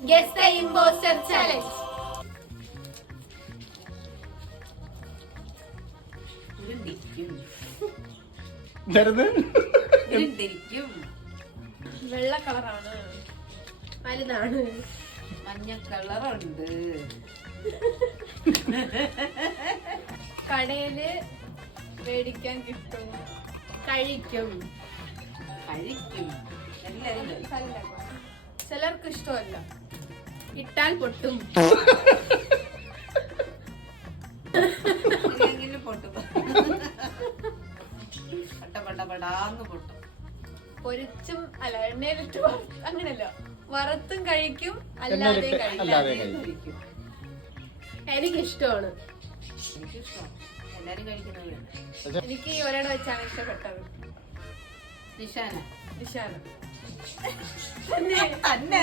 Guess the imposter challenge. വെള്ള കളറാണ്, വലുതാണ്, മഞ്ഞ കളറുണ്ട്. കടയില് മേടിക്കാൻ കിട്ടും, കഴിക്കും. ചിലർക്ക് ഇഷ്ടമല്ല, ഇട്ടാൽ പൊട്ടും. പൊരിച്ചും അല്ല, എണ്ണയിലിട്ട് അങ്ങനല്ല, വറുത്തും കഴിക്കും, അല്ലാതെയും കഴിക്കും. എനിക്കിഷ്ടമാണ്. എല്ലാരും കഴിക്കുന്നത്. എനിക്ക് ഒരാടെ വെച്ചാണ് ഇഷ്ടപ്പെട്ടത്. നിഷാന. തന്നെ